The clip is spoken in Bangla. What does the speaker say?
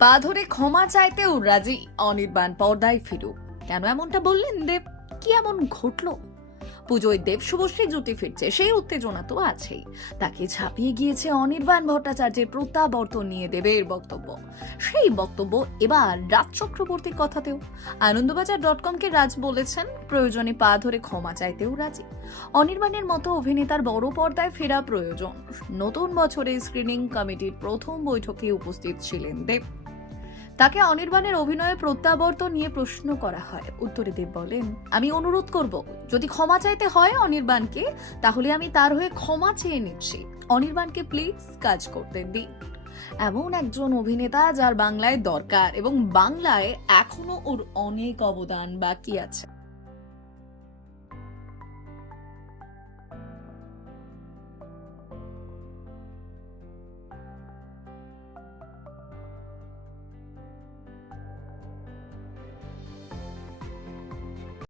পা ধরে ক্ষমা চাইতেও রাজি অনির্বাণ পর্দায় ফিরুক। কেন এমনটা বললেন দেব? কি এমন ঘটলো? পুজোয় দেব শুভশ্রী জুটি ফিরছে, সেই উত্তেজনা তো আছেই। তাকে ছাপিয়ে গিয়েছে অনির্বাণ ভট্টাচার্যের প্রত্যাবর্তন নিয়ে দেবের বক্তব্য। সেই বক্তব্য এবার রাজ চক্রবর্তীর কথাতেও। আনন্দবাজার.com-কে রাজ বলেছেন, প্রয়োজনে পা ধরে ক্ষমা চাইতেও রাজি। অনির্বাণের মতো অভিনেতার বড় পর্দায় ফেরা প্রয়োজন। নতুন বছরে স্ক্রিনিং কমিটির প্রথম বৈঠকে উপস্থিত ছিলেন দেব। তাকে অনির্বাণের অভিনয়ে প্রত্যাবর্তন নিয়ে প্রশ্ন করা হয়। উত্তরে দেব বলেন, আমি অনুরোধ করব, যদি ক্ষমা চাইতে হয় অনির্বাণকে, তাহলে আমি তার হয়ে ক্ষমা চেয়ে নিচ্ছি। অনির্বাণকে প্লিজ কাজ করতে দিন। এমন একজন অভিনেতা যার বাংলায় দরকার, এবং বাংলায় এখনো ওর অনেক অবদান বাকি আছে।